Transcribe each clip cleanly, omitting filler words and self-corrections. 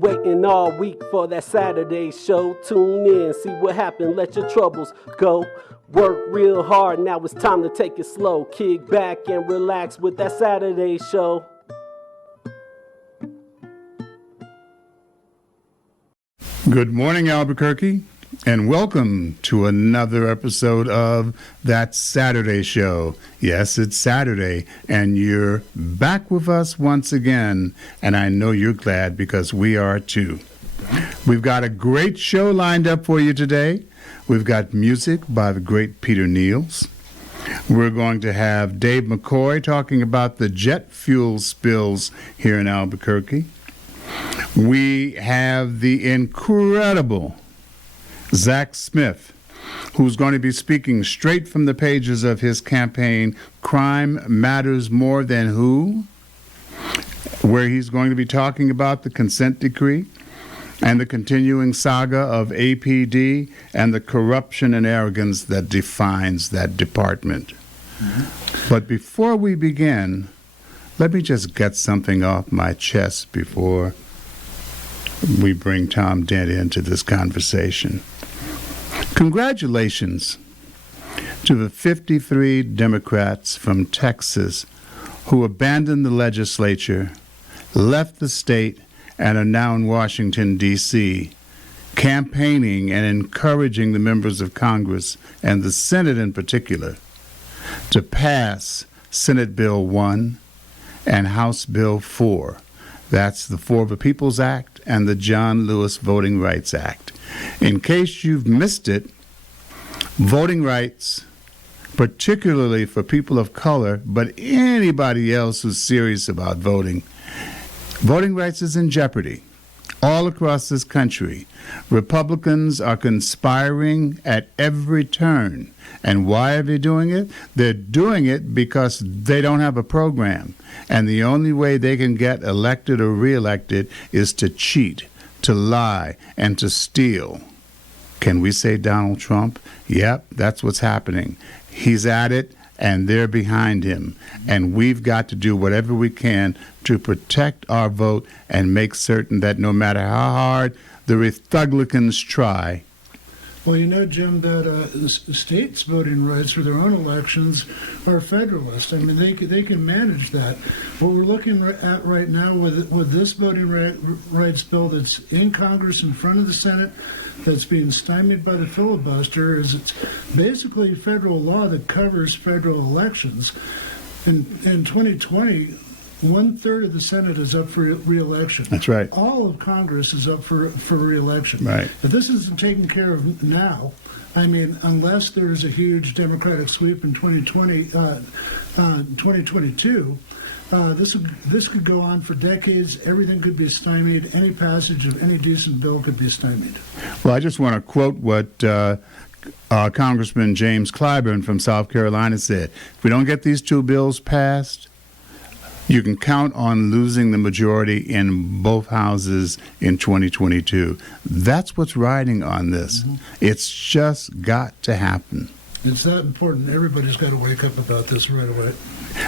been waiting all week for that Saturday show. Tune in, see what happened, let your troubles go. Work real hard, now it's time to take it slow. Kick back and relax with that Saturday show. Good morning, Albuquerque, and welcome to another episode of That Saturday Show. Yes, it's Saturday, and you're back with us once again, and I know you're glad because we are too. We've got a great show lined up for you today. We've got music by the great Peter Niels. We're going to have Dave McCoy talking about the jet fuel spills here in Albuquerque. We have the incredible Zach Smith, who's going to be speaking straight from the pages of his campaign, Crime Matters More Than Who, where he's going to be talking about the consent decree and the continuing saga of APD and the corruption and arrogance that defines that department. But before we begin, let me just get something off my chest before we bring Tom Dent into this conversation. Congratulations to the 53 Democrats from Texas who abandoned the legislature, left the state, and are now in Washington, D.C., campaigning and encouraging the members of Congress, and the Senate in particular, to pass Senate Bill 1 and House Bill 4. That's the For the People's Act and the John Lewis Voting Rights Act. In case you've missed it, voting rights, particularly for people of color, but anybody else who's serious about voting rights is in jeopardy all across this country. Republicans are conspiring at every turn. And why are they doing it? They're doing it because they don't have a program. And the only way they can get elected or reelected is to cheat, to lie, and to steal. Can we say Donald Trump? Yep, that's what's happening. He's at it, and they're behind him. And we've got to do whatever we can to protect our vote and make certain that no matter how hard the Republicans try. Well, you know, Jim, that states' voting rights for their own elections are federalist. I mean, they can manage that. What we're looking at right now with this voting rights bill that's in Congress in front of the Senate, that's being stymied by the filibuster, is it's basically federal law that covers federal elections. In 2020, 1/3 of the Senate is up for re-election. That's right. All of Congress is up for re-election. Right. If this isn't taken care of now, I mean, unless there's a huge Democratic sweep in 2022, this could go on for decades. Everything could be stymied. Any passage of any decent bill could be stymied. Well, I just want to quote what Congressman James Clyburn from South Carolina said. If we don't get these two bills passed, you can count on losing the majority in both houses in 2022. That's what's riding on this. Mm-hmm. It's just got to happen. It's that important. Everybody's got to wake up about this right away.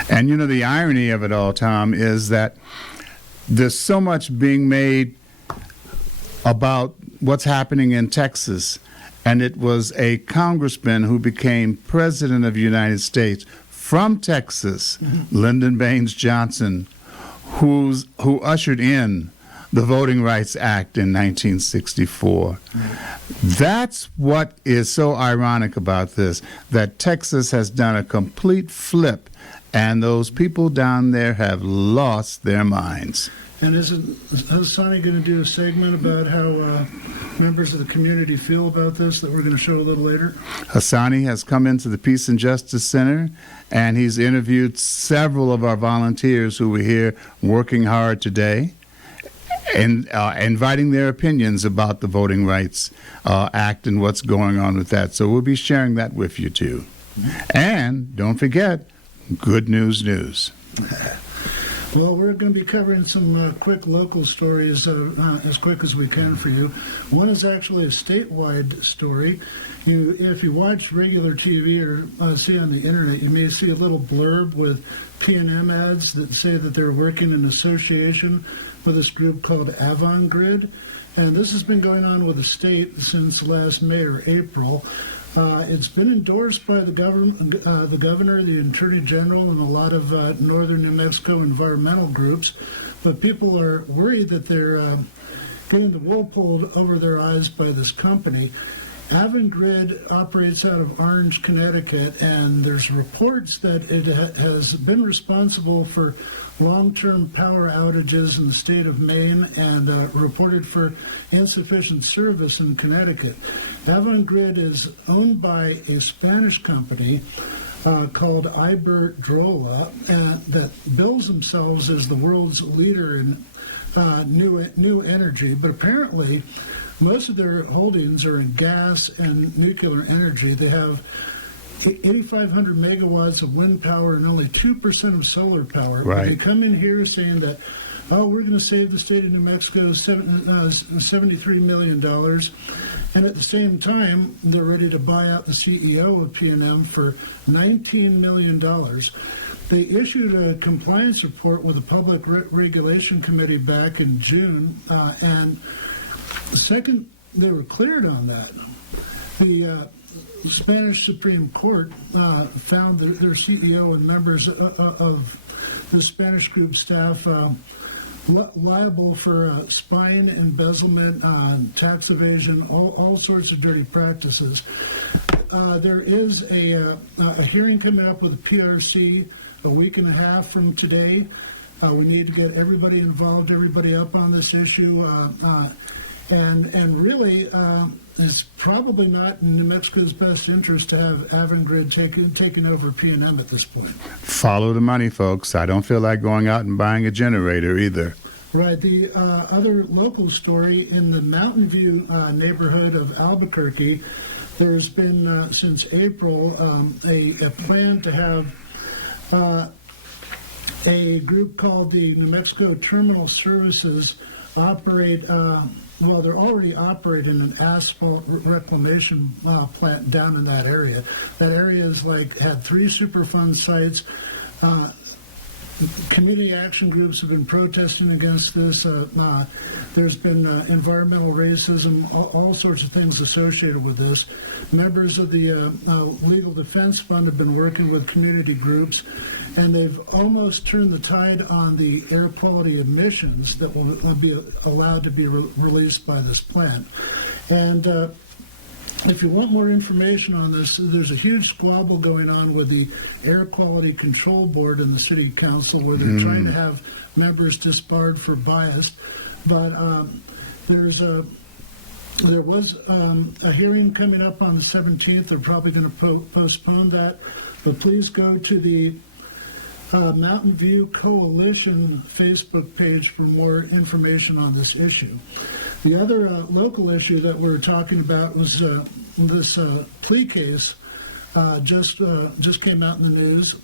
And you know, the irony of it all, Tom, is that there's so much being made about what's happening in Texas. And it was a congressman who became president of the United States from Texas, Lyndon Baines Johnson, who ushered in the Voting Rights Act in 1964. That's what is so ironic about this, that Texas has done a complete flip, and those people down there have lost their minds. And is Sonny going to do a segment about how members of the community feel about this that we're going to show a little later? Hassani has come into the Peace and Justice Center, and he's interviewed several of our volunteers who were here working hard today and inviting their opinions about the Voting Rights Act and what's going on with that. So we'll be sharing that with you, too. And don't forget, good news. Well, we're going to be covering some quick local stories as quick as we can for you. One is actually a statewide story. If you watch regular TV or see on the internet, you may see a little blurb with P&M ads that say that they're working in association with this group called Avangrid. And this has been going on with the state since last May or April. It's been endorsed by the governor, the attorney general, and a lot of northern New Mexico environmental groups. But people are worried that they're getting the wool pulled over their eyes by this company. Avangrid operates out of Orange, Connecticut, and there's reports that it has been responsible for long-term power outages in the state of Maine and reported for insufficient service in Connecticut. Avangrid is owned by a Spanish company called Iberdrola that bills themselves as the world's leader in new energy, but apparently most of their holdings are in gas and nuclear energy. They have 8,500 megawatts of wind power and only 2% of solar power. Right. They come in here saying that, oh, we're going to save the state of New Mexico $73 million. And at the same time, they're ready to buy out the CEO of PNM for $19 million. They issued a compliance report with the Public Regulation Committee back in June, and the second they were cleared on that, the Spanish Supreme Court found their CEO and members of the Spanish group staff liable for spying, embezzlement, tax evasion, all sorts of dirty practices. There is a hearing coming up with the PRC a week and a half from today. We need to get everybody involved, everybody up on this issue. And really, it's probably not in New Mexico's best interest to have Avangrid taking over PNM at this point. Follow the money, folks. I don't feel like going out and buying a generator either. Right. The other local story in the Mountain View neighborhood of Albuquerque, there's been since April a plan to have a group called the New Mexico Terminal Services operate. Well, they're already operating an asphalt reclamation plant down in that area. That area is had 3 Superfund sites. Community action groups have been protesting against this. There's been environmental racism, all sorts of things associated with this. Members of the Legal Defense Fund have been working with community groups, and they've almost turned the tide on the air quality emissions that will be allowed to be released by this plant. And if you want more information on this, there's a huge squabble going on with the Air Quality Control Board and the City Council, where they're trying to have members disbarred for bias. But there was a hearing coming up on the 17th. They're probably going to postpone that. But please go to the Mountain View Coalition Facebook page for more information on this issue. The other local issue that we're talking about was this plea case just came out in the news.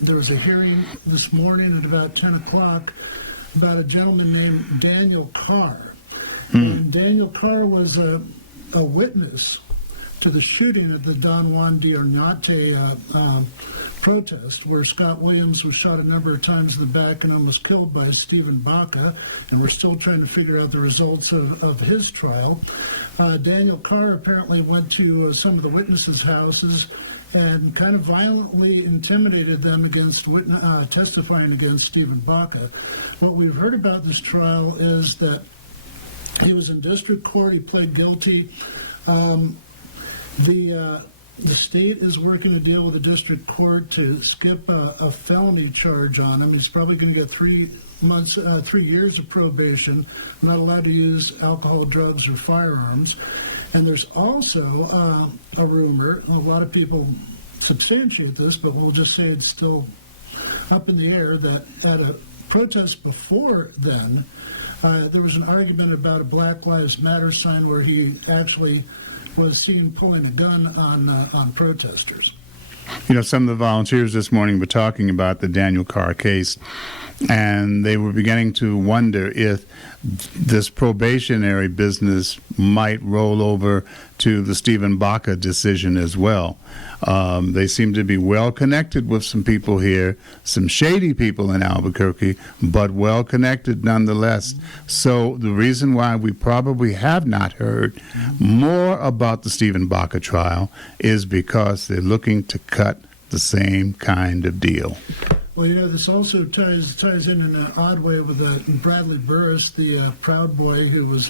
There was a hearing this morning at about 10 o'clock about a gentleman named Daniel Carr. And Daniel Carr was a witness to the shooting at the Don Juan Diornate protest, where Scott Williams was shot a number of times in the back and almost killed by Stephen Baca, and we're still trying to figure out the results of his trial. Daniel Carr apparently went to some of the witnesses' houses and kind of violently intimidated them against testifying against Stephen Baca. What we've heard about this trial is that he was in district court, he pled guilty. The state is working to deal with the district court to skip a felony charge on him. He's probably going to get 3 years of probation, not allowed to use alcohol, drugs, or firearms. And there's also a rumor, a lot of people substantiate this, but we'll just say it's still up in the air, that at a protest before then, there was an argument about a Black Lives Matter sign where he actually was seen pulling a gun on protesters. You know, some of the volunteers this morning were talking about the Daniel Carr case, and they were beginning to wonder if this probationary business might roll over to the Stephen Baca decision as well. They seem to be well connected with some people here, some shady people in Albuquerque, but well connected nonetheless. So the reason why we probably have not heard more about the Stephen Baca trial is because they're looking to cut the same kind of deal. Well, this also ties in an odd way with Bradley Burris, the Proud Boy who was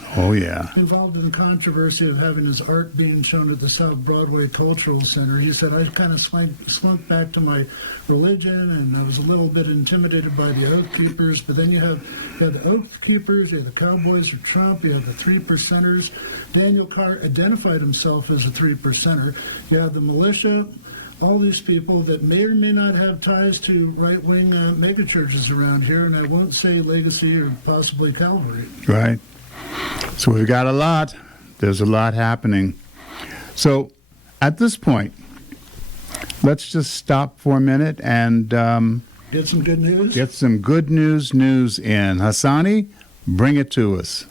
involved in the controversy of having his art being shown at the South Broadway Cultural Center. He said, I kind of slunk back to my religion, and I was a little bit intimidated by the Oath Keepers. But then you have the Oath Keepers, you have the Cowboys for Trump, you have the Three Percenters. Daniel Carr identified himself as a Three Percenter. You have the militia. All these people that may or may not have ties to right-wing megachurches around here, and I won't say Legacy or possibly Calvary. Right. So we've got a lot. There's a lot happening. So at this point, let's just stop for a minute and get some good news. Get some good news in. Hassani, bring it to us.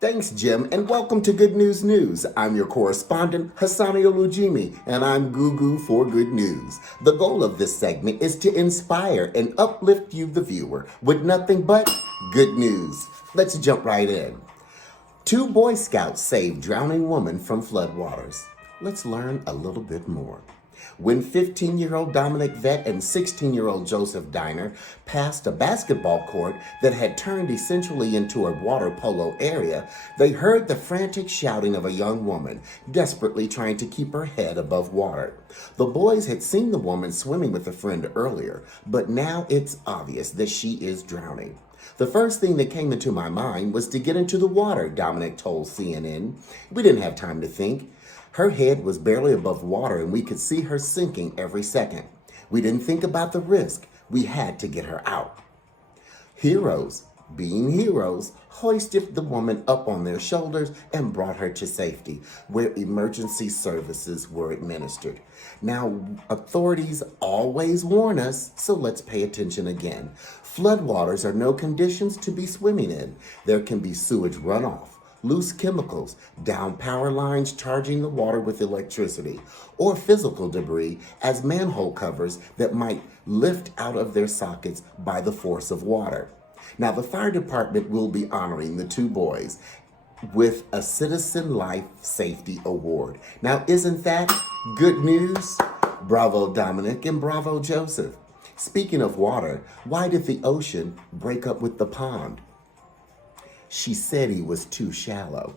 Thanks, Jim, and welcome to Good News News. I'm your correspondent, Hassani Olujimi, and I'm Gugu for Good News. The goal of this segment is to inspire and uplift you, the viewer, with nothing but good news. Let's jump right in. 2 Boy Scouts saved drowning woman from floodwaters. Let's learn a little bit more. When 15-year-old Dominic Vett and 16-year-old Joseph Diner passed a basketball court that had turned essentially into a water polo area, they heard the frantic shouting of a young woman, desperately trying to keep her head above water. The boys had seen the woman swimming with a friend earlier, but now it's obvious that she is drowning. The first thing that came into my mind was to get into the water, Dominic told CNN. We didn't have time to think. Her head was barely above water and we could see her sinking every second. We didn't think about the risk. We had to get her out. Heroes, being heroes, hoisted the woman up on their shoulders and brought her to safety, where emergency services were administered. Now, authorities always warn us, so let's pay attention again. Floodwaters are no conditions to be swimming in. There can be sewage runoff, loose chemicals, down power lines charging the water with electricity, or physical debris as manhole covers that might lift out of their sockets by the force of water. Now, the fire department will be honoring the 2 boys with a Citizen Life Safety Award. Now, isn't that good news? Bravo, Dominic, and bravo, Joseph. Speaking of water, why did the ocean break up with the pond? She said he was too shallow.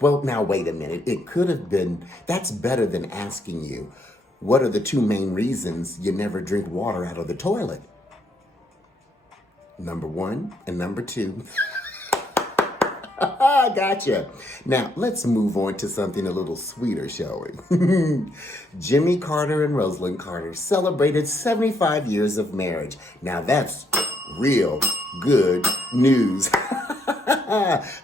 Well, now wait a minute. It could have been, that's better than asking you, what are the 2 main reasons you never drink water out of the toilet? Number 1 and number 2. Gotcha. Now, let's move on to something a little sweeter, shall we? Jimmy Carter and Rosalind Carter celebrated 75 years of marriage. Now, that's real good news.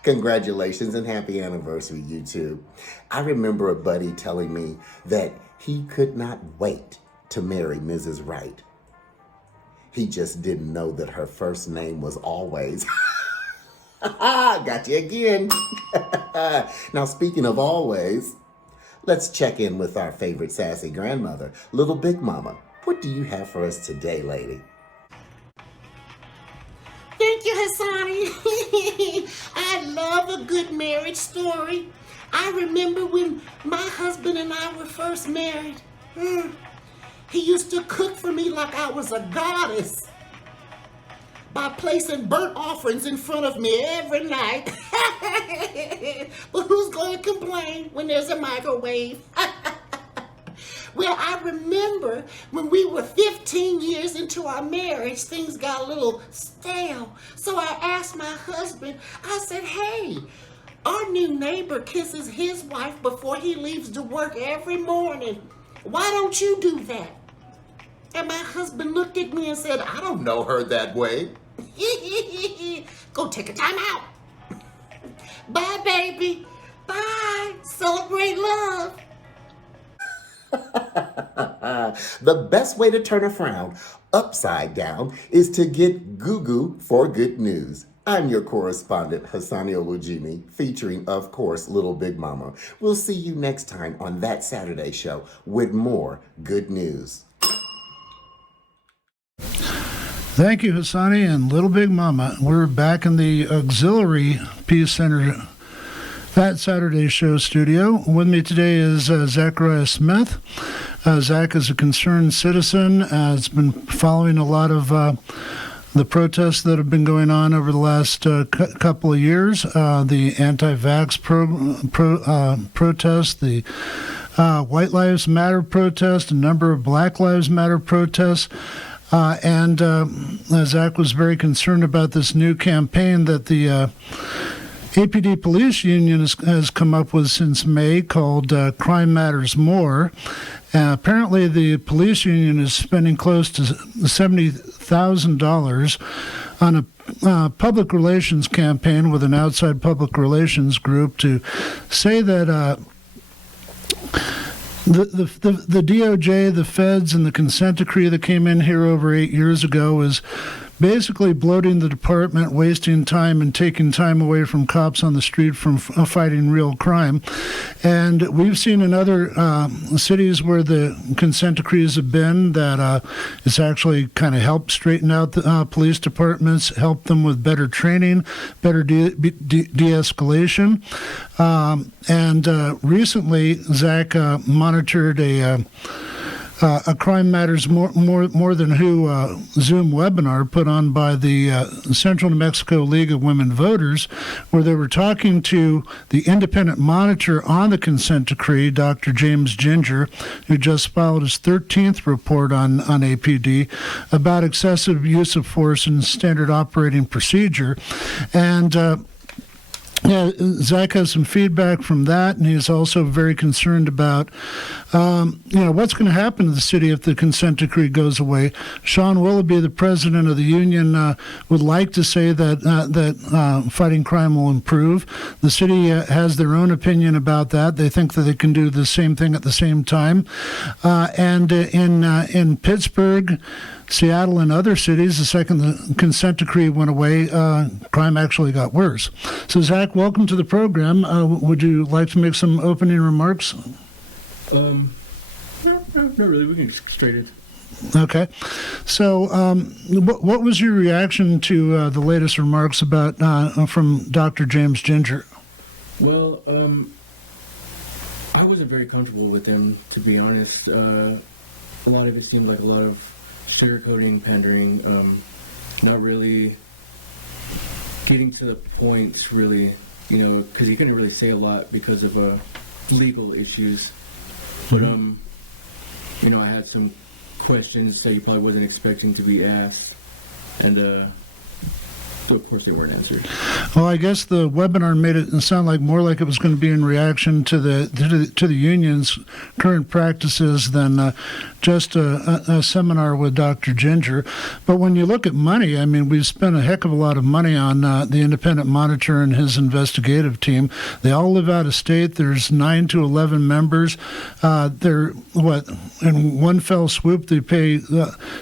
Congratulations and happy anniversary, you two. I remember a buddy telling me that he could not wait to marry Mrs. Wright. He just didn't know that her first name was Always. Got you again. Now, speaking of always, let's check in with our favorite sassy grandmother, Little Big Mama. What do you have for us today, lady? Thank you, Hassani. I love a good marriage story. I remember when my husband and I were first married. He used to cook for me like I was a goddess by placing burnt offerings in front of me every night. But who's going to complain when there's a microwave? Well, I remember when we were 15 years into our marriage, things got a little stale. So I asked my husband, I said, hey, our new neighbor kisses his wife before he leaves to work every morning. Why don't you do that? And my husband looked at me and said, I don't know her that way. Go take a time out. Bye, baby. Bye. Celebrate love. The best way to turn a frown upside down is to get Gugu for good news. I'm your correspondent, Hassani Olujimi, featuring, of course, Little Big Mama. We'll see you next time on That Saturday Show with more good news. Thank you, Hassani and Little Big Mama. We're back in the Auxiliary Peace Center That Saturday Show studio. With me today is Zachariah Smith. Zach is a concerned citizen. Has been following a lot of the protests that have been going on over the last couple of years, the anti-vax protest, the White Lives Matter protest, a number of Black Lives Matter protests. And Zach was very concerned about this new campaign that the APD Police Union has come up with since May called Crime Matters More. Apparently, the police union is spending close to $70,000 on a public relations campaign with an outside public relations group to say that the DOJ, the feds, and the consent decree that came in here over 8 years ago is basically bloating the department, wasting time, and taking time away from cops on the street from fighting real crime. And we've seen in other cities where the consent decrees have been that it's actually kind of helped straighten out the police departments, help them with better training, better de-escalation. And recently, Zach monitored a Crime Matters More Than Who Zoom webinar put on by the Central New Mexico League of Women Voters, where they were talking to the independent monitor on the consent decree, Dr. James Ginger, who just filed his 13th report on APD about excessive use of force and standard operating procedure. And yeah, Zach has some feedback from that, and he's also very concerned about, what's going to happen to the city if the consent decree goes away. Sean Willoughby, the president of the union, would like to say that fighting crime will improve. The city has their own opinion about that. They think that they can do the same thing at the same time. And in Pittsburgh, Seattle, and other cities, the second the consent decree went away, crime actually got worse. So, Zach, welcome to the program. Would you like to make some opening remarks? No, not really. We can get straight in. Okay. So, what was your reaction to the latest remarks about from Dr. James Ginger? Well, I wasn't very comfortable with them, to be honest. A lot of it seemed like a lot of sugarcoating, pandering, not really getting to the points, really, because he couldn't really say a lot because of legal issues. But, I had some questions that he probably wasn't expecting to be asked, and so of course they weren't answered. Well, I guess the webinar made it sound like more like it was going to be in reaction to the union's current practices than just a seminar with Dr. Ginger. But when you look at money, I mean, we've spent a heck of a lot of money on the independent monitor and his investigative team. They all live out of state. There's 9 to 11 members. They're in one fell swoop, they pay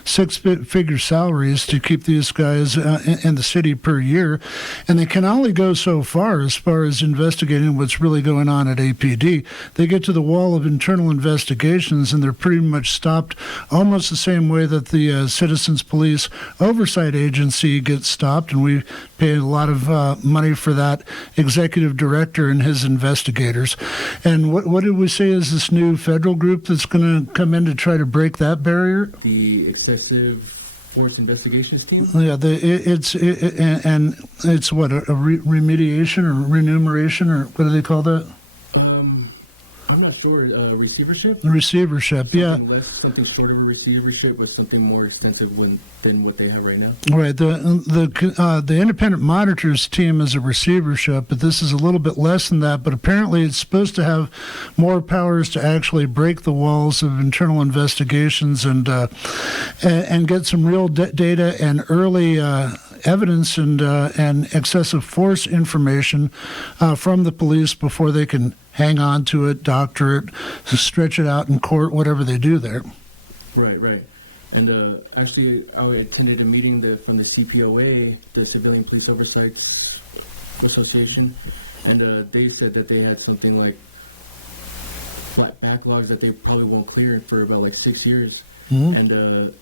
six-figure salaries to keep these guys in the city per year, and they can only go so far as investigating what's really going on at APD. They get to the wall of internal investigations, and they're pretty much stopped almost the same way that the Citizens Police Oversight Agency gets stopped, and we pay a lot of money for that executive director and his investigators. And what did we say is this new federal group that's going to come in to try to break that barrier? The excessive force investigations team? Yeah, it's what, a remediation or remuneration, or what do they call that? I'm not sure. Receivership? The receivership, yeah. Something short of a receivership was something more extensive than what they have right now. Right. The independent monitors team is a receivership, but this is a little bit less than that. But apparently, it's supposed to have more powers to actually break the walls of internal investigations and get some real data and early evidence and excessive force information from the police before they can hang on to it, doctor it, stretch it out in court, whatever they do there. Right. And actually, I attended a meeting from the CPOA, the Civilian Police Oversight Association, and they said that they had something like flat backlogs that they probably won't clear for about like 6 years. And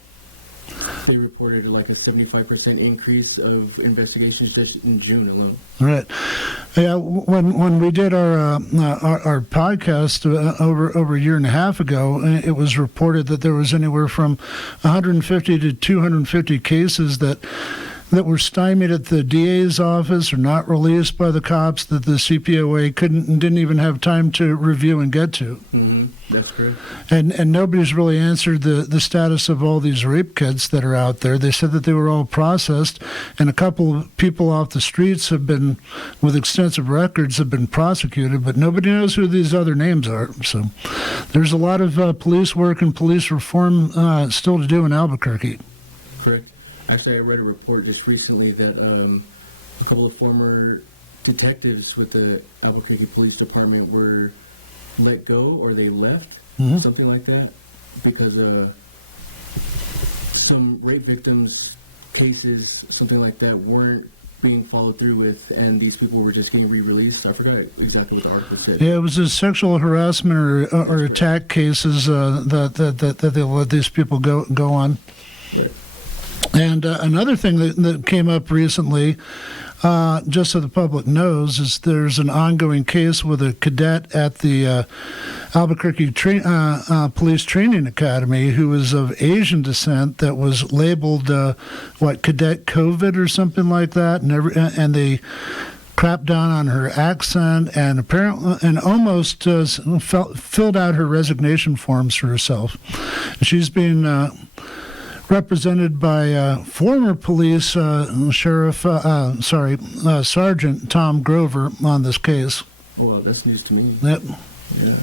they reported like a 75% increase of investigations just in June alone. Right. Yeah. When we did our podcast over a year and a half ago, it was reported that there was anywhere from 150 to 250 cases that were stymied at the DA's office or not released by the cops that the CPOA didn't even have time to review and get to. That's correct. And nobody's really answered the status of all these rape kits that are out there. They said that they were all processed, and a couple of people off the streets with extensive records, have been prosecuted, but nobody knows who these other names are. So there's a lot of police work and police reform still to do in Albuquerque. Correct. Actually, I read a report just recently that a couple of former detectives with the Albuquerque Police Department were let go, or they left, something like that, because some rape victims' cases, something like that, weren't being followed through with, and these people were just getting re-released. I forgot exactly what the article said. Yeah, it was a sexual harassment or attack cases that they let these people go on. Right. And another thing that came up recently, just so the public knows, is there's an ongoing case with a cadet at the Albuquerque Police Training Academy who is of Asian descent that was labeled, Cadet COVID or something like that, and they crapped down on her accent and almost filled out her resignation forms for herself. She's being represented by former police Sergeant Tom Grover on this case. Well, that's news to me. Yep. Yeah.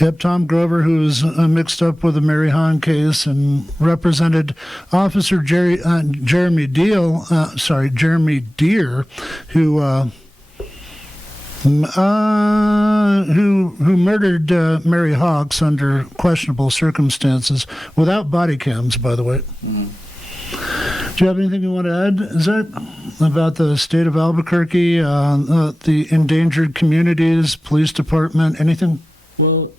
Yep, Tom Grover, who was mixed up with the Mary Hahn case and represented Officer Jeremy Deere, who murdered Mary Hawks under questionable circumstances without body cams, by the way. Do you have anything you want to add, Zach, about the state of Albuquerque, the endangered communities, police department, anything? Well,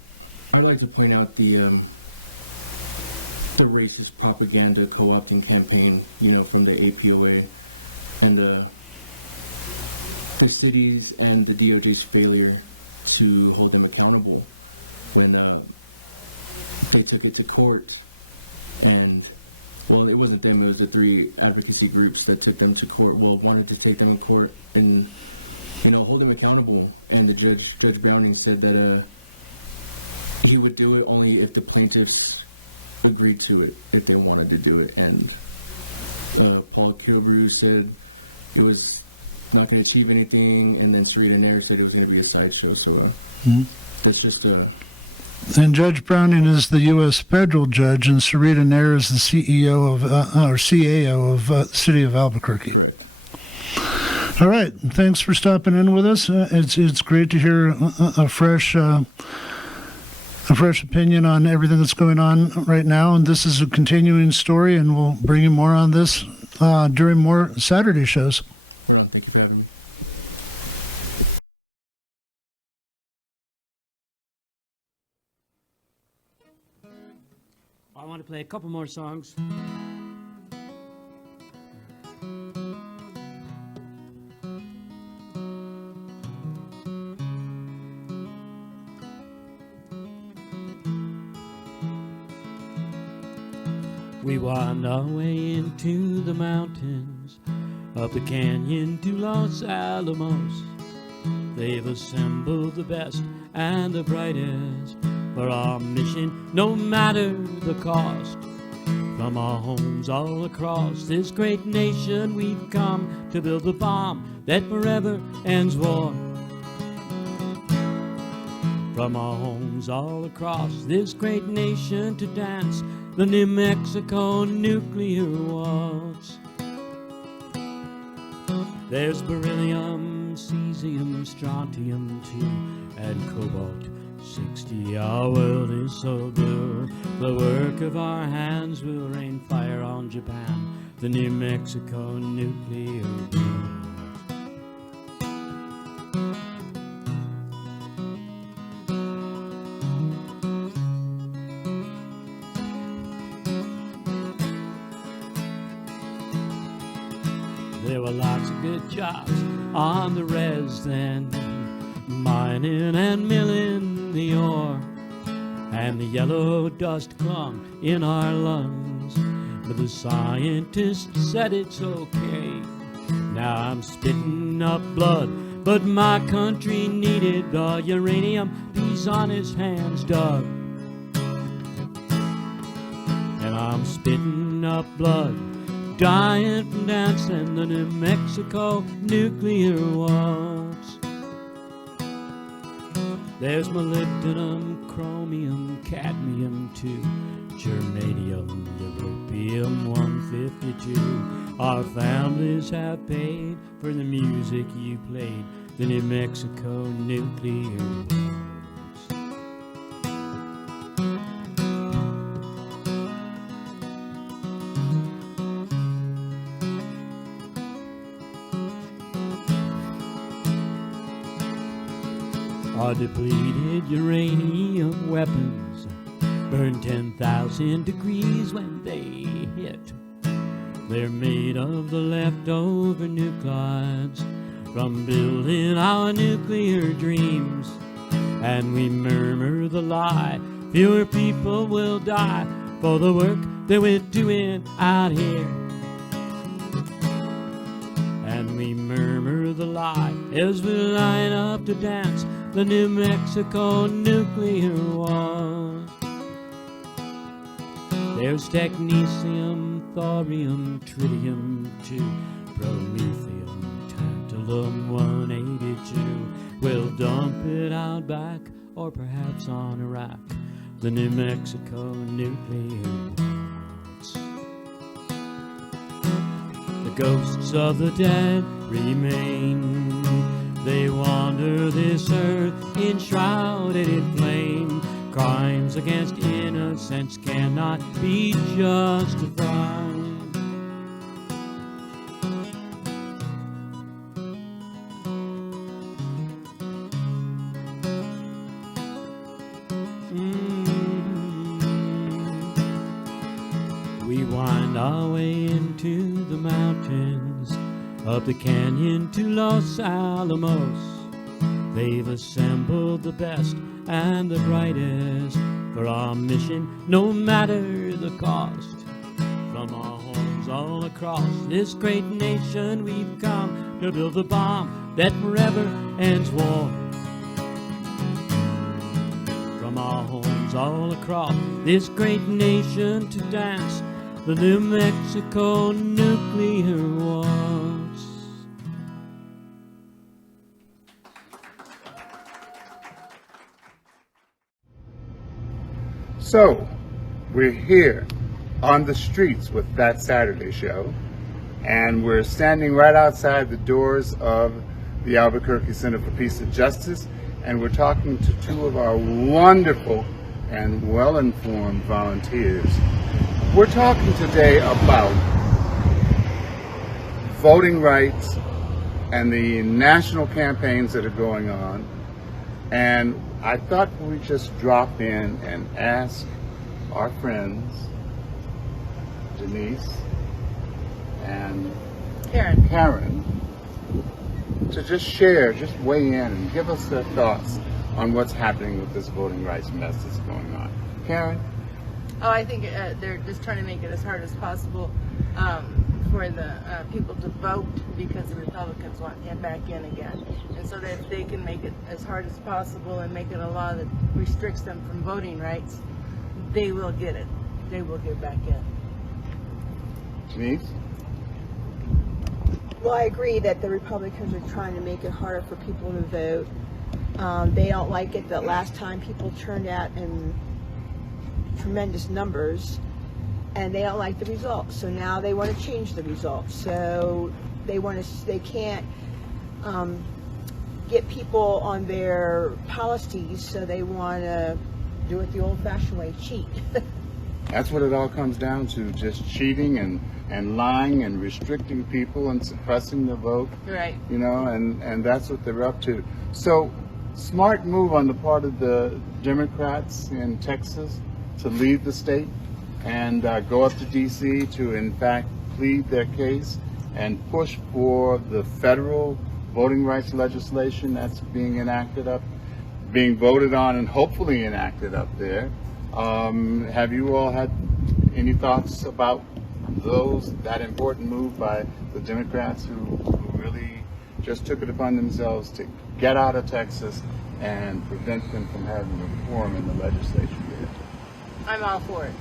I'd like to point out the racist propaganda co-opting campaign, from the APOA, and the cities and the DOJ's failure to hold them accountable when they took it to court. And, well, it wasn't them, it was the 3 advocacy groups that took them to court, wanted to take them to court and, hold them accountable. And the Judge Browning said that he would do it only if the plaintiffs agreed to it, if they wanted to do it. And Paul Kilbrew said it was not going to achieve anything, and then Sarita Nair said it was going to be a sideshow. So that's just And Judge Browning is the U.S. federal judge, and Sarita Nair is the CEO of or CAO of the city of Albuquerque. correct. All right, thanks for stopping in with us. It's great to hear a fresh opinion on everything that's going on right now, and this is a continuing story, and we'll bring you more on this during more Saturday shows. Well, thank you for having me. I want to play a couple more songs. We wind our way into the mountains, up the canyon to Los Alamos. They've assembled the best and the brightest for our mission, no matter the cost. From our homes all across this great nation, we've come to build the bomb that forever ends war. From our homes all across this great nation to dance the New Mexico nuclear waltz. There's beryllium, cesium, strontium too, and cobalt 60, our world is so blue. The work of our hands will rain fire on Japan, the New Mexico nuclear blue. There were lots of good jobs on the res then, mining and milling the ore, and the yellow dust clung in our lungs, but the scientists said it's okay. Now I'm spitting up blood, but my country needed the uranium these honest hands dug. And I'm spitting up blood, dying from dancing the New Mexico nuclear waltz. There's molybdenum, chromium, cadmium 2, germanium, europium 152. Our families have paid for the music you played, the New Mexico nuclear waltz. Our depleted uranium weapons burn 10,000 degrees when they hit. They're made of the leftover nuclides from building our nuclear dreams. And we murmur the lie, fewer people will die for the work that we're doing out here. And we murmur the lie as we line up to dance the New Mexico nuclear waltz. There's technetium, thorium, tritium 2, promethium, tantalum 182. We'll dump it out back, or perhaps on Iraq, the New Mexico nuclear waltz. The ghosts of the dead remain. They wander this earth enshrouded in flame. Crimes against innocence cannot be justified. We wind our way into the mountains, up the canyon to Los Alamos. They've assembled the best and the brightest for our mission, no matter the cost. From our homes all across this great nation, we've come to build the bomb that forever ends war. From our homes all across this great nation to dance the New Mexico nuclear waltz. So, we're here on the streets with That Saturday Show, and we're standing right outside the doors of the Albuquerque Center for Peace and Justice, and we're talking to two of our wonderful and well-informed volunteers. We're talking today about voting rights and the national campaigns that are going on, and I thought we'd just drop in and ask our friends, Denise and Karen, to just share, just weigh in and give us their thoughts on what's happening with this voting rights mess that's going on. Karen? Oh, I think they're just trying to make it as hard as possible for the people to vote, because the Republicans want him back in again. And so that if they can make it as hard as possible and make it a law that restricts them from voting rights, they will get it. They will get back in. Denise? Well, I agree that the Republicans are trying to make it harder for people to vote. They don't like it that last time people turned out in tremendous numbers, and they don't like the results. So now they want to change the results. So they can't get people on their policies, so they want to do it the old-fashioned way, cheat. That's what it all comes down to, just cheating and lying and restricting people and suppressing the vote. Right. You know, and that's what they're up to. So, smart move on the part of the Democrats in Texas to leave the state and go up to D.C. to, in fact, plead their case and push for the federal voting rights legislation that's being voted on and hopefully enacted up there. Have you all had any thoughts about that important move by the Democrats who really just took it upon themselves to get out of Texas and prevent them from having reform in the legislature there? I'm all for it.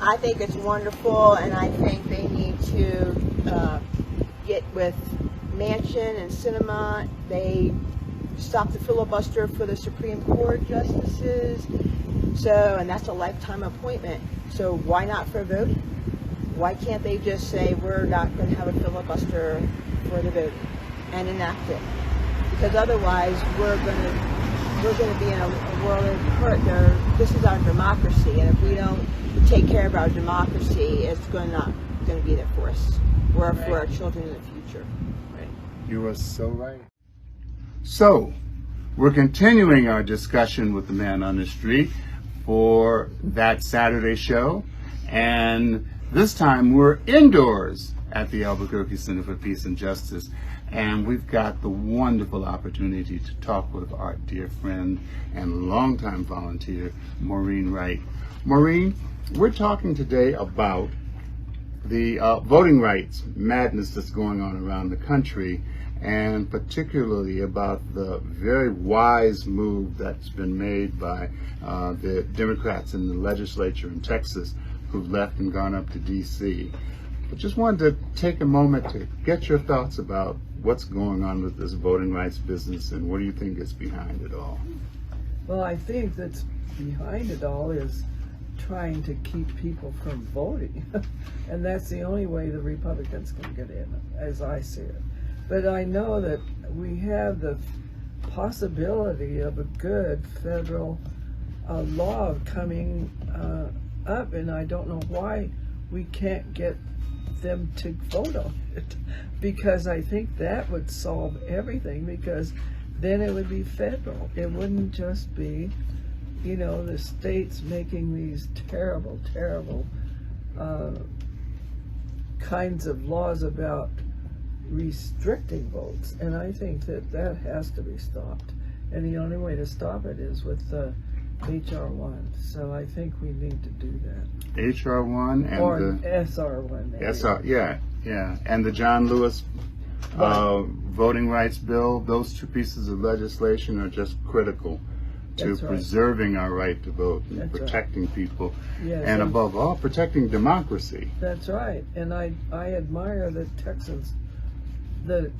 I think it's wonderful, and I think they need to get with Manchin and Sinema. They stopped the filibuster for the Supreme Court justices, and that's a lifetime appointment. So why not for voting? Why can't they just say we're not going to have a filibuster for the vote and enact it? Because otherwise, we're going to be in a world of hurt. This is our democracy, and if we don't take care of our democracy, it's not going to be there for us. We're for our children in the future. Right. You are so right. So, we're continuing our discussion with the man on the street for that Saturday show, and this time we're indoors at the Albuquerque Center for Peace and Justice, and we've got the wonderful opportunity to talk with our dear friend and longtime volunteer, Maureen Wright. Maureen, we're talking today about the voting rights madness that's going on around the country, and particularly about the very wise move that's been made by the Democrats in the legislature in Texas who've left and gone up to D.C. I just wanted to take a moment to get your thoughts about what's going on with this voting rights business, and what do you think is behind it all? Well, I think that's behind it all is trying to keep people from voting. And that's the only way the Republicans can get in, as I see it. But I know that we have the possibility of a good federal law coming up, and I don't know why we can't get them to vote on it, because I think that would solve everything, because then it would be federal. It wouldn't just be, the states making these terrible, terrible kinds of laws about restricting votes, and I think that has to be stopped. And the only way to stop it is with HR 1. So I think we need to do that. HR 1 and or SR 1. Maybe. SR, yeah, and the John Lewis voting rights bill. Those two pieces of legislation are just critical to preserving our right to vote and protecting people, and above all, protecting democracy. That's right, and I admire the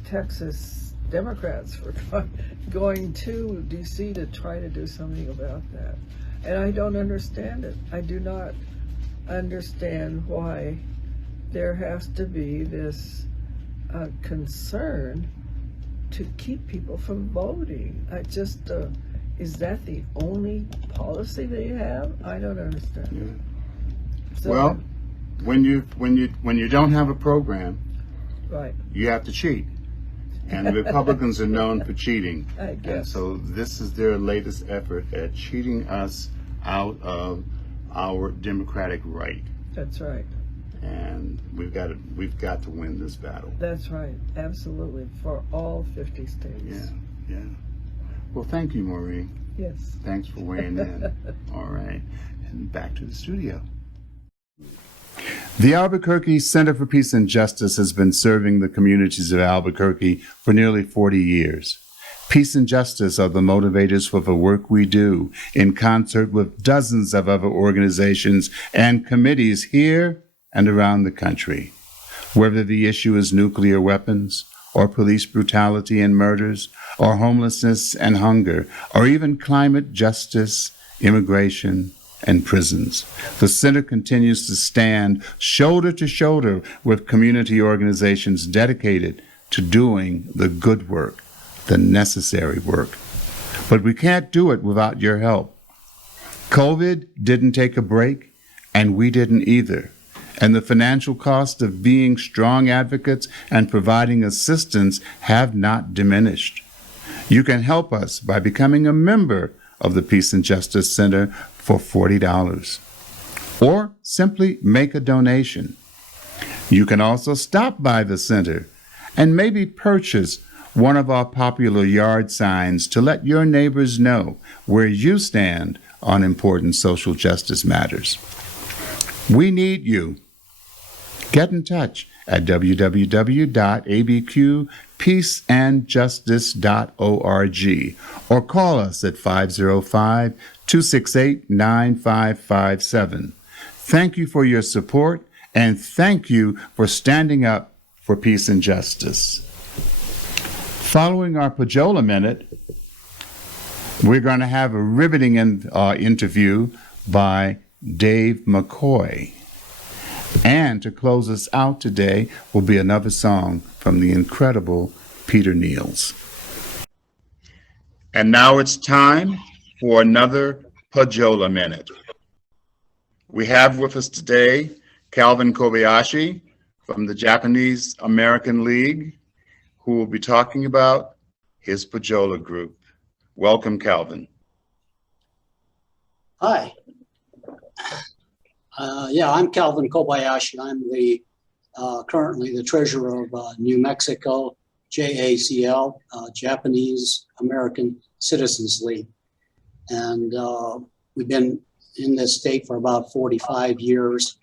Texas Democrats for going to D.C. to try to do something about that. And I don't understand it. I do not understand why there has to be this concern to keep people from voting. I just, is that the only policy they have? I don't understand. Yeah. So, well, when you don't have a program, right, you have to cheat. And the Republicans are known for cheating. I guess. And so this is their latest effort at cheating us out of our democratic right. That's right. And we've got to win this battle. That's right. Absolutely. For all 50 states. Yeah. Well, thank you, Maureen. Yes. Thanks for weighing in. All right. And back to the studio. The Albuquerque Center for Peace and Justice has been serving the communities of Albuquerque for nearly 40 years. Peace and justice are the motivators for the work we do, in concert with dozens of other organizations and committees here and around the country. Whether the issue is nuclear weapons, or police brutality and murders, or homelessness and hunger, or even climate justice, immigration, and prisons, the center continues to stand shoulder to shoulder with community organizations dedicated to doing the good work the necessary work. But we can't do it without your help. COVID didn't take a break, and we didn't either. And the financial cost of being strong advocates and providing assistance have not diminished. You can help us by becoming a member of the Peace and Justice Center for $40, or simply make a donation. You can also stop by the center and maybe purchase one of our popular yard signs to let your neighbors know where you stand on important social justice matters. We need you. Get in touch at www.abqpeaceandjustice.org or call us at 505-268-9557. Thank you for your support, and thank you for standing up for peace and justice. Following our Pajola Minute, we're going to have a riveting interview by Dave McCoy. And to close us out today will be another song from the incredible Peter Niels. And now it's time for another Pajola Minute. We have with us today Calvin Kobayashi from the Japanese American League, who will be talking about his Pajola group. Welcome, Calvin. Hi. I'm Calvin Kobayashi. I'm the currently the treasurer of New Mexico JACL, Japanese American Citizens League. And we've been in this state for about 45 years,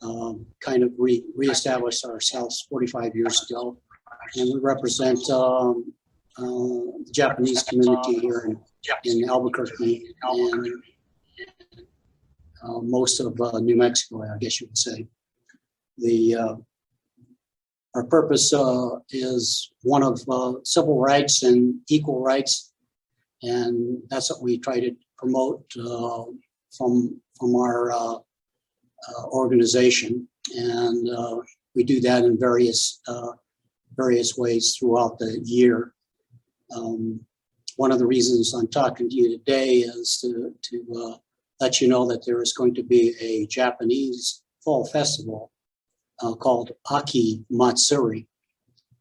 kind of reestablished ourselves 45 years ago. And we represent the Japanese community here in Albuquerque and most of New Mexico, I guess you would say. Our purpose is one of civil rights and equal rights, and that's what we try to promote from our organization, and we do that in various ways throughout the year. One of the reasons I'm talking to you today is to let you know that there is going to be a Japanese fall festival called Aki Matsuri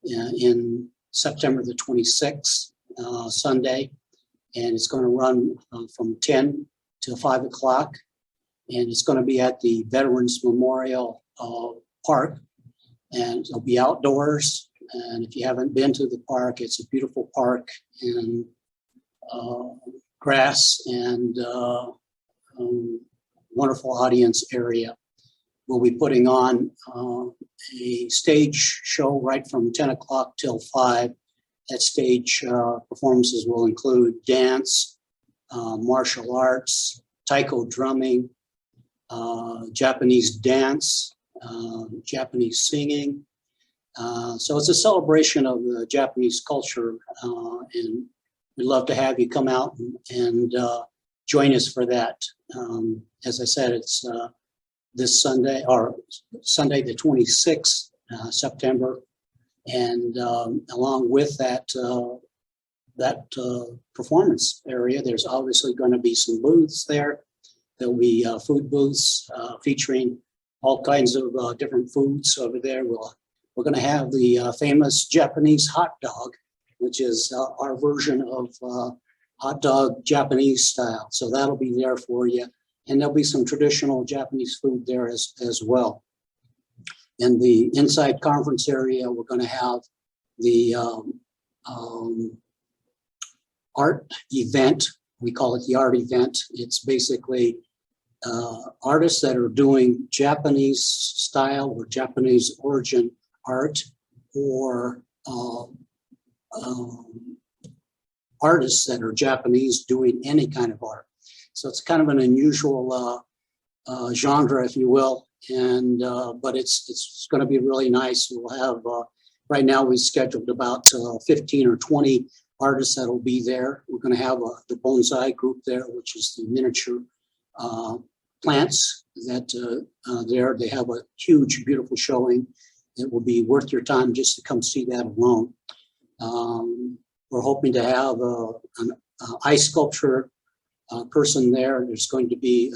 in September the 26th, Sunday, and it's going to run from 10 to 5 o'clock, and it's going to be at the Veterans Memorial Park, and it'll be outdoors. And if you haven't been to the park, it's a beautiful park and grass and wonderful audience area. We'll be putting on a stage show right from 10 o'clock till 5. That stage performances will include dance, martial arts, taiko drumming, Japanese dance, Japanese singing. So it's a celebration of the Japanese culture, and we'd love to have you come out and join us for that. As I said, it's this Sunday, or Sunday the 26th, September, and along with that performance area, there's obviously going to be some booths there. There'll be food booths featuring all kinds of different foods over there. We're going to have the famous Japanese hot dog, which is our version of hot dog Japanese style. So that'll be there for you. And there'll be some traditional Japanese food there as well. In the inside conference area, we're going to have the art event. We call it the art event. It's basically artists that are doing Japanese style or Japanese origin art, or artists that are Japanese doing any kind of art. So it's kind of an unusual genre, if you will, and but it's going to be really nice. We'll have right now we scheduled about 15 or 20 artists that'll be there. We're going to have the bonsai group there, which is the miniature plants that there. They have a huge, beautiful showing. It will be worth your time just to come see that alone. we're hoping to have an ice sculpture person there. There's going to be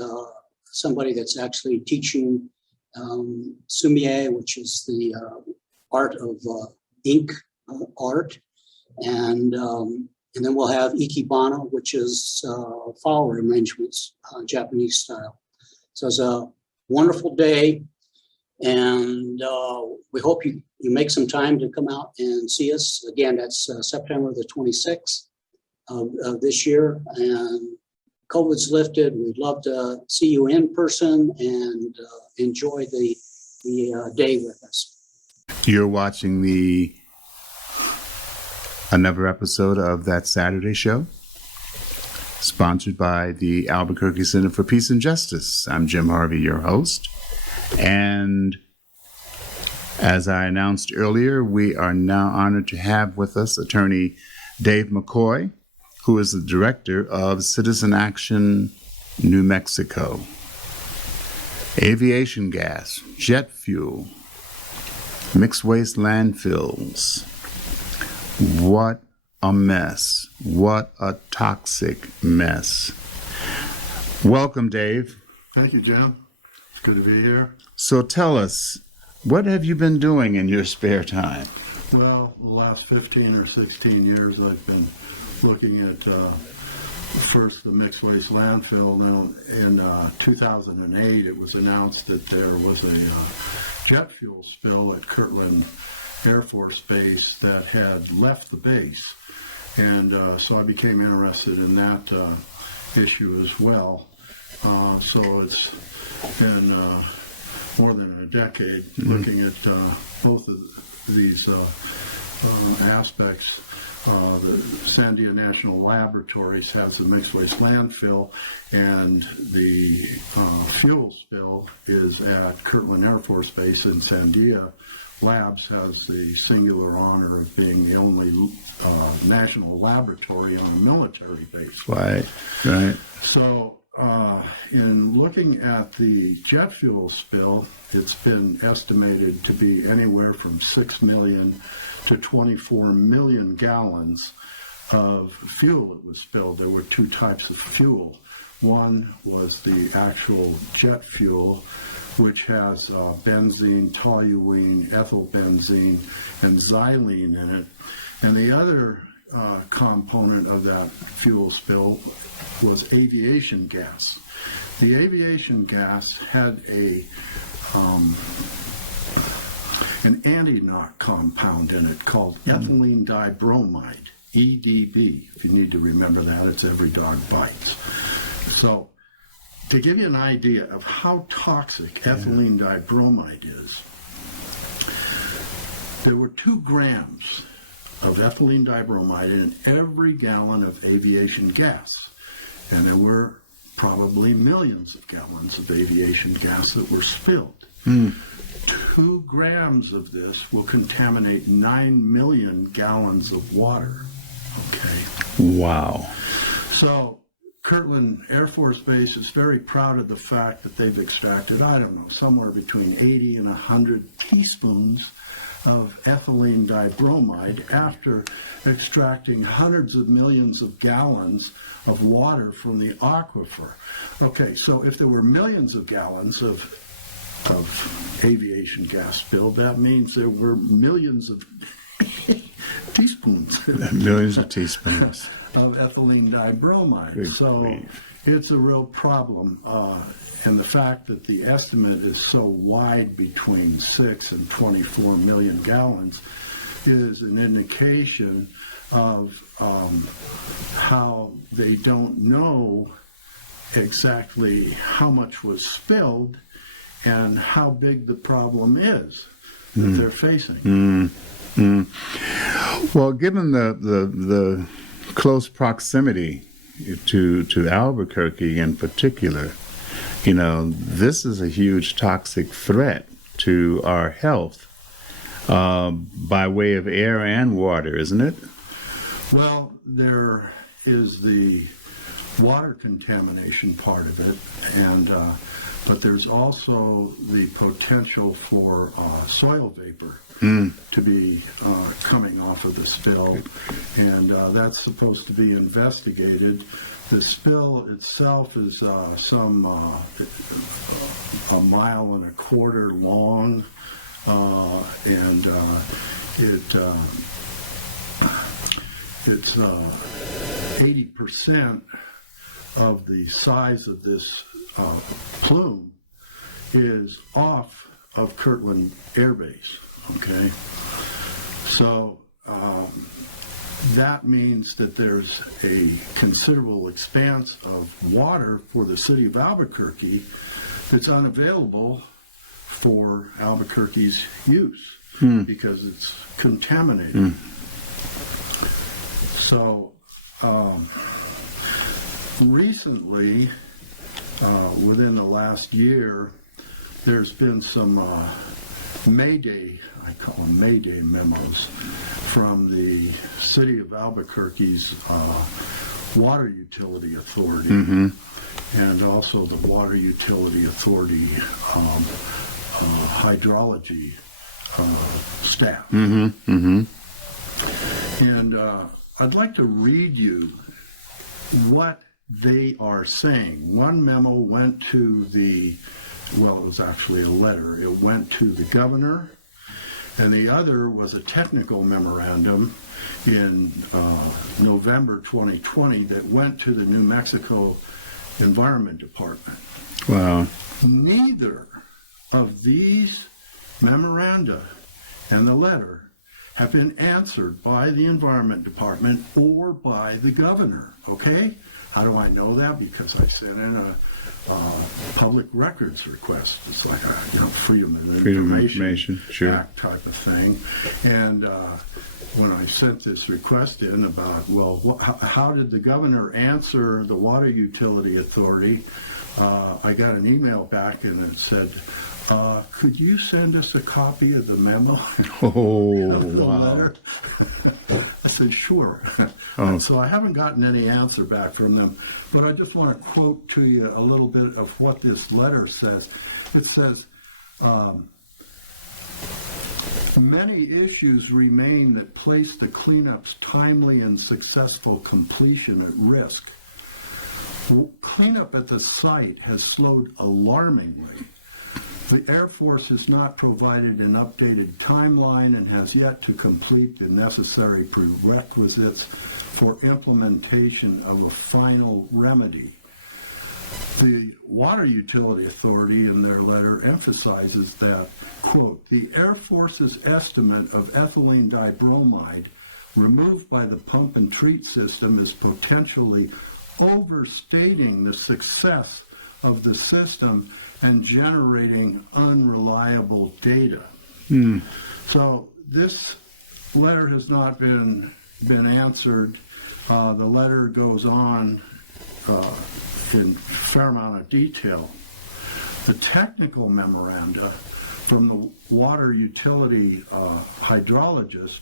somebody that's actually teaching sumie, which is the art of ink art, and then we'll have ikebana, which is flower arrangements, Japanese style. So it's a wonderful day, and we hope you make some time to come out and see us. Again, that's September the 26th of this year, and COVID's lifted. We'd love to see you in person and enjoy the day with us. You're watching another episode of That Saturday Show, sponsored by the Albuquerque Center for Peace and Justice. I'm Jim Harvey, your host. And as I announced earlier, we are now honored to have with us attorney Dave McCoy, who is the director of Citizen Action New Mexico. Aviation gas, jet fuel, mixed waste landfills. What a mess. What a toxic mess. Welcome, Dave. Thank you, Jim. It's good to be here. So tell us, what have you been doing in your spare time? Well, the last 15 or 16 years, I've been looking at first the mixed waste landfill. Now, in 2008, it was announced that there was a jet fuel spill at Kirtland Air Force Base that had left the base. And so I became interested in that issue as well. So it's been more than a decade looking at both of these aspects. The Sandia National Laboratories has the mixed waste landfill, and the fuel spill is at Kirtland Air Force Base, and Sandia Labs has the singular honor of being the only national laboratory on a military base. Right, right. So in looking at the jet fuel spill, it's been estimated to be anywhere from 6 million to 24 million gallons of fuel that was spilled. There were two types of fuel. One was the actual jet fuel, which has benzene, toluene, ethylbenzene, and xylene in it. And the other component of that fuel spill was aviation gas. The aviation gas had an anti-knock compound in it called ethylene dibromide, EDB. If you need to remember that, it's every dog bites. So to give you an idea of how toxic ethylene dibromide is, there were 2 grams of ethylene dibromide in every gallon of aviation gas. And there were probably millions of gallons of aviation gas that were spilled. 2 grams of this will contaminate 9 million gallons of water. Okay. Wow. So Kirtland Air Force Base is very proud of the fact that they've extracted, I don't know, somewhere between 80 and 100 teaspoons of ethylene dibromide after extracting hundreds of millions of gallons of water from the aquifer. Okay, so if there were millions of gallons of aviation gas spilled, that means there were millions of teaspoons. Millions of teaspoons. Of ethylene dibromide. Good So grief. it's a real problem. And the fact that the estimate is so wide between 6 and 24 million gallons is an indication of how they don't know exactly how much was spilled and how big the problem is that they're facing. Well, given the close proximity to Albuquerque in particular, you know, this is a huge toxic threat to our health by way of air and water, isn't it? Well, there is the water contamination part of it, and but there's also the potential for soil vapor to be coming off of the spill, and that's supposed to be investigated. The spill itself is a mile and a quarter long, and it's 80% of the size of this plume is off of Kirtland Air Base. Okay, so that means that there's a considerable expanse of water for the city of Albuquerque that's unavailable for Albuquerque's use because it's contaminated. So recently, within the last year, there's been some Mayday, I call them Mayday memos, from the city of Albuquerque's Water Utility Authority and also the Water Utility Authority hydrology staff. And I'd like to read you what they are saying. One memo went to the, well, it was actually a letter. It went to the governor, and the other was a technical memorandum in November 2020 that went to the New Mexico Environment Department. Wow. Neither of these memoranda and the letter have been answered by the Environment Department or by the governor, okay? How do I know that? Because I sent in a public records request. It's like a Freedom of Information sure. Act type of thing. And when I sent this request in about, well, how did the governor answer the Water Utility Authority, I got an email back and it said, could you send us a copy of the memo? Oh, of the wow. letter? I said, sure. So I haven't gotten any answer back from them, but I just want to quote to you a little bit of what this letter says. It says, many issues remain that place the cleanup's timely and successful completion at risk. Cleanup at the site has slowed alarmingly. The Air Force has not provided an updated timeline and has yet to complete the necessary prerequisites for implementation of a final remedy. The Water Utility Authority in their letter emphasizes that, quote, the Air Force's estimate of ethylene dibromide removed by the pump and treat system is potentially overstating the success of the system and generating unreliable data. So this letter has not been answered. The letter goes on in a fair amount of detail. The technical memoranda from the water utility hydrogeologist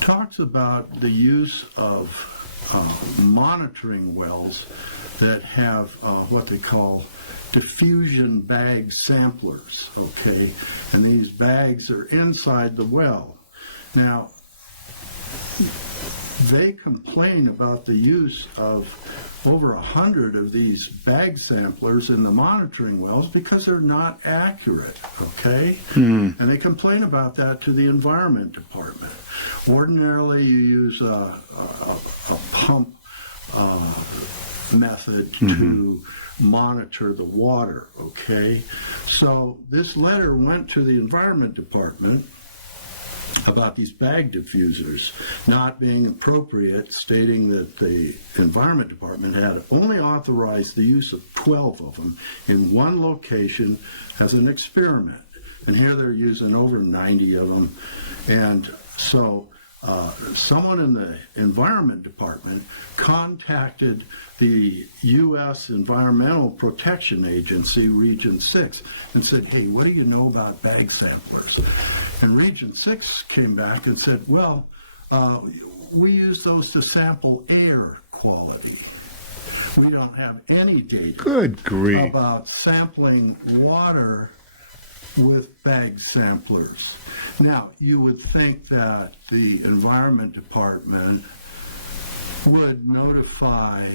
talks about the use of monitoring wells that have what they call diffusion bag samplers, okay? And these bags are inside the well. Now, they complain about the use of over 100 of these bag samplers in the monitoring wells because they're not accurate, okay? And they complain about that to the Environment Department. Ordinarily, you use a pump method to monitor the water, okay? So this letter went to the Environment Department about these bag diffusers not being appropriate, stating that the Environment Department had only authorized the use of 12 of them in one location as an experiment. And here they're using over 90 of them. And so someone in the Environment Department contacted the U.S. Environmental Protection Agency, Region 6, and said, hey, what do you know about bag samplers? And Region 6 came back and said, well, we use those to sample air quality. We don't have any data Good grief. about sampling water with bag samplers. Now, you would think that the Environment Department would notify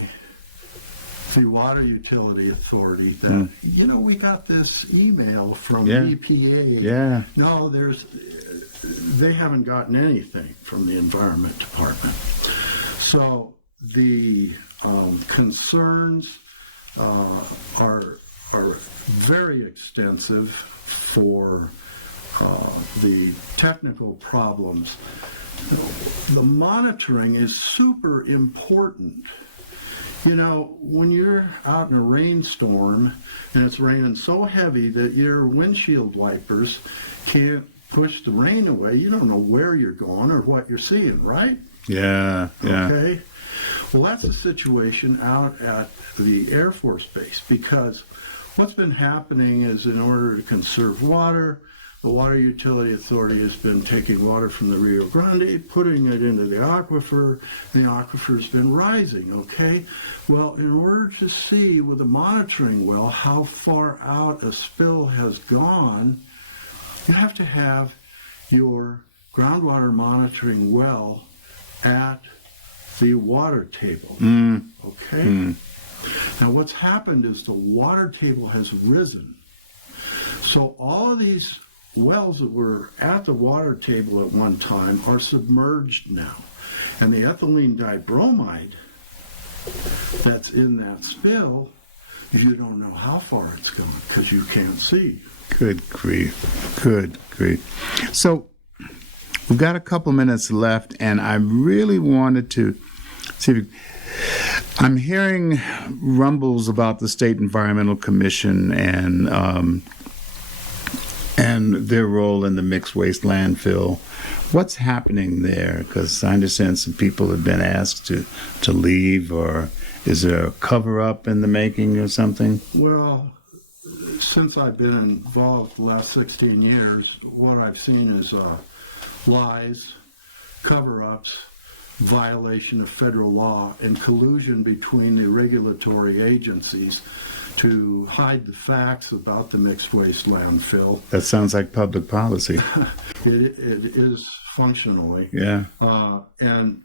the Water Utility Authority that, you know, we got this email from EPA. Yeah. No, they haven't gotten anything from the Environment Department. So the concerns are very extensive for the technical problems. The monitoring is super important. You know, when you're out in a rainstorm and it's raining so heavy that your windshield wipers can't push the rain away, you don't know where you're going or what you're seeing, right? Yeah. Okay. Well, that's the situation out at the Air Force Base, because what's been happening is, in order to conserve water, the Water Utility Authority has been taking water from the Rio Grande, putting it into the aquifer. The aquifer's been rising, okay? Well, in order to see with a monitoring well how far out a spill has gone, you have to have your groundwater monitoring well at the water table, okay? Now, what's happened is the water table has risen. So all of these wells that were at the water table at one time are submerged now. And the ethylene dibromide that's in that spill, you don't know how far it's going because you can't see. Good grief. Good grief. So we've got a couple minutes left, and I really wanted to see if I'm hearing rumbles about the State Environmental Commission and their role in the mixed waste landfill. What's happening there? Because I understand some people have been asked to leave, or is there a cover-up in the making or something? Well, since I've been involved the last 16 years, what I've seen is lies, cover-ups, violation of federal law, and collusion between the regulatory agencies to hide the facts about the mixed waste landfill. That sounds like public policy. It is functionally. Yeah. And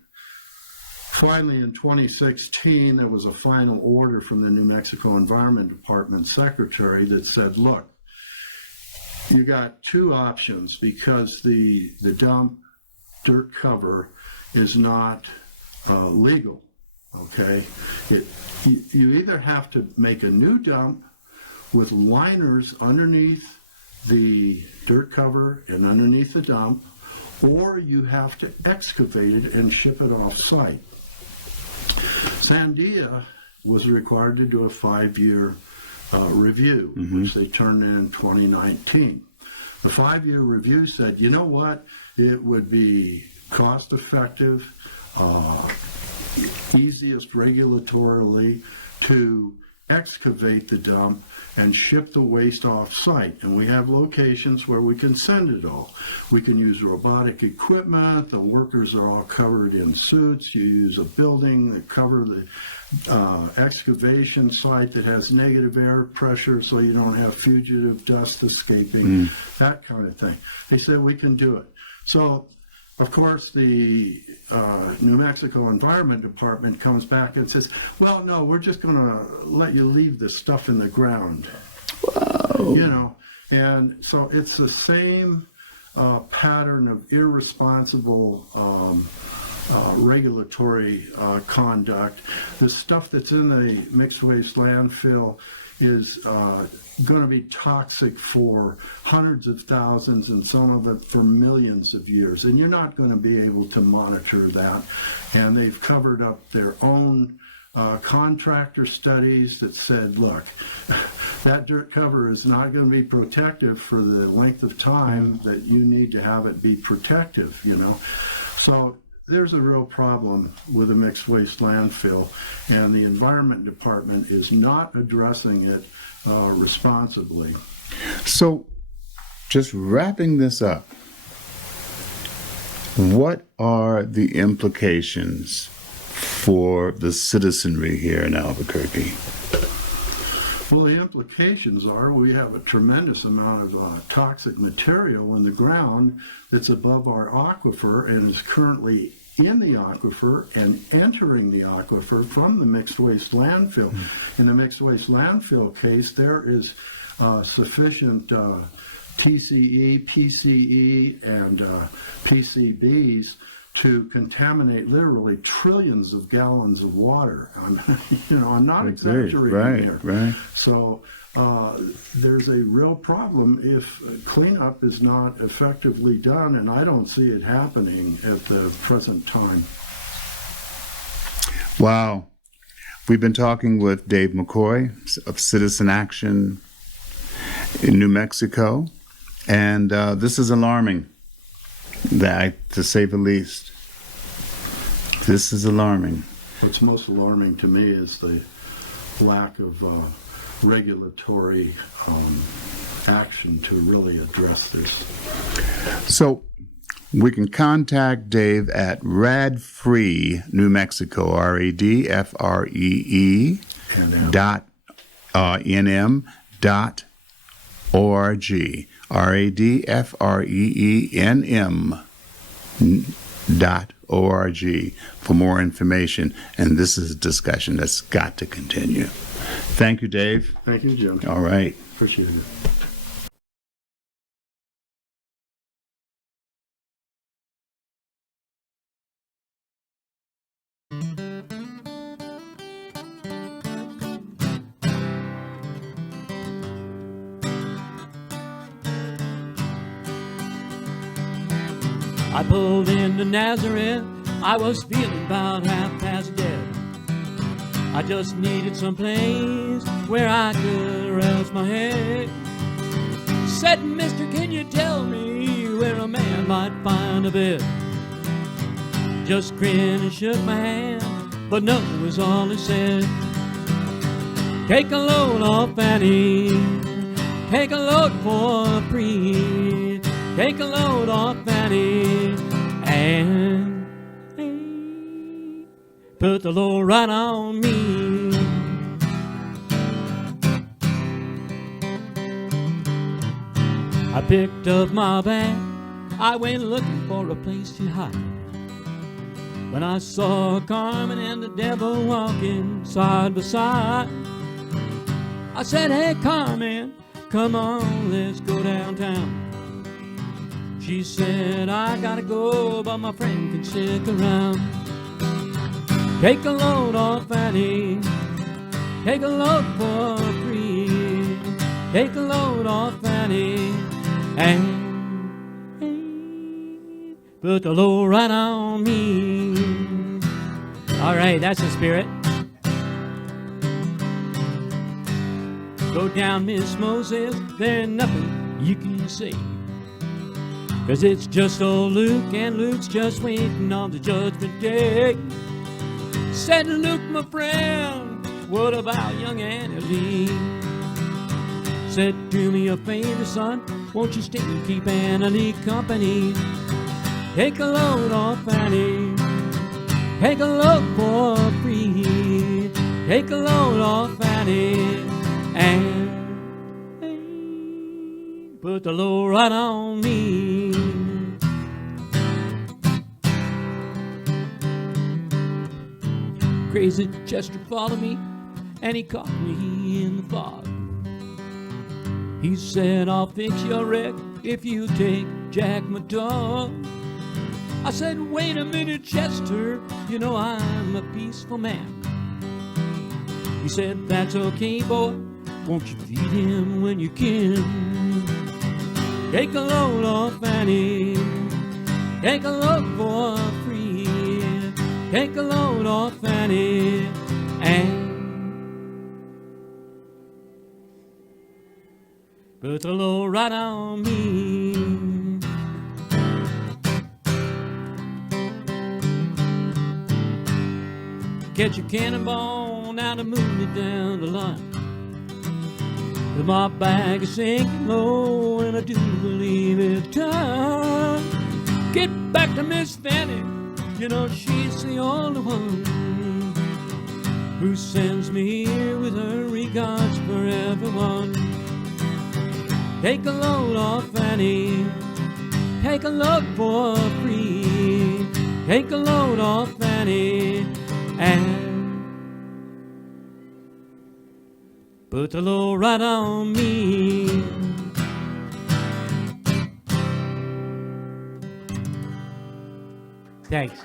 finally, in 2016, there was a final order from the New Mexico Environment Department secretary that said, look, you got two options, because the dump dirt cover is not legal, okay? You either have to make a new dump with liners underneath the dirt cover and underneath the dump, or you have to excavate it and ship it off-site. Sandia was required to do a 5-year review, which they turned in 2019. The 5-year review said, you know what, it would be cost-effective, easiest regulatorily to excavate the dump and ship the waste off-site. And we have locations where we can send it all. We can use robotic equipment. The workers are all covered in suits. You use a building that cover the excavation site that has negative air pressure so you don't have fugitive dust escaping, that kind of thing. They said we can do it. So, of course, the New Mexico Environment Department comes back and says, well, no, we're just going to let you leave this stuff in the ground. Whoa. You know, and so it's the same pattern of irresponsible regulatory conduct. The stuff that's in the mixed waste landfill is going to be toxic for hundreds of thousands and some of it for millions of years. And you're not going to be able to monitor that. And they've covered up their own contractor studies that said, look, that dirt cover is not going to be protective for the length of time that you need to have it be protective, you know. So there's a real problem with a mixed waste landfill, and the Environment Department is not addressing it responsibly. So, just wrapping this up, What are the implications for the citizenry here in Albuquerque? Well, the implications are we have a tremendous amount of toxic material in the ground that's above our aquifer and is currently in the aquifer and entering the aquifer from the mixed waste landfill. In the mixed waste landfill case, there is sufficient TCE, PCE, and PCBs to contaminate literally trillions of gallons of water. I'm not exaggerating here. Right. So there's a real problem if cleanup is not effectively done, and I don't see it happening at the present time. Wow. We've been talking with Dave McCoy of Citizen Action in New Mexico, and this is alarming, to say the least. This is alarming. What's most alarming to me is the lack of regulatory action to really address this. So we can contact Dave at RADFREE, New Mexico, RADFREE dot NM dot ORG, RADFREENM dot ORG for more information. And this is a discussion that's got to continue. Thank you, Dave. Thank you, Jim. All right. Appreciate it. I pulled into Nazareth, I was feeling about half past dead. I just needed some place where I could rest my head. Said, mister, can you tell me where a man might find a bed? Just grinned and shook my hand, but no was all he said. Take a load off Annie, take a load for free. Take a load off Annie and put the load right on me. I picked up my bag, I went looking for a place to hide. When I saw Carmen and the devil walking side by side, I said, hey Carmen, come on, let's go downtown. She said, I gotta go, but my friend can stick around. Take a load off Annie, take a load for free. Take a load off Annie and put the load right on me. All right, that's the spirit. Go down, Miss Moses, there's nothing you can say. 'Cause it's just old Luke, and Luke's just waiting on the judgment day. Said Luke, my friend, what about young Annie Lee? Said, do me a favor, son, won't you stay and keep Annie Lee company? Take a load off Annie, take a load for free. Take a load off Annie and put the load right on me. Crazy Chester followed me, and he caught me in the fog. He said, I'll fix your wreck if you take Jack, my dog. I said, wait a minute, Chester, you know I'm a peaceful man. He said, that's okay, boy, won't you feed him when you can? Take a load off Annie, take a load for free. Take a load off Annie and put the load right on me. Catch a cannonball now to move me down the line. But my bag is sinking low, and I do believe it's time. get back to Miss Fanny. You know she's the only one who sends me here with her regards for everyone. Take a load off Fanny, take a load for free. Take a load off Fanny and put the load right on me. Thanks.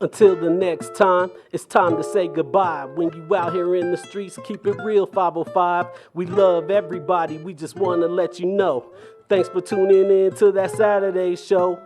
Until the next time, it's time to say goodbye. When you out here in the streets, keep it real 505. We love everybody, we just want to let you know. Thanks for tuning in to that Saturday show.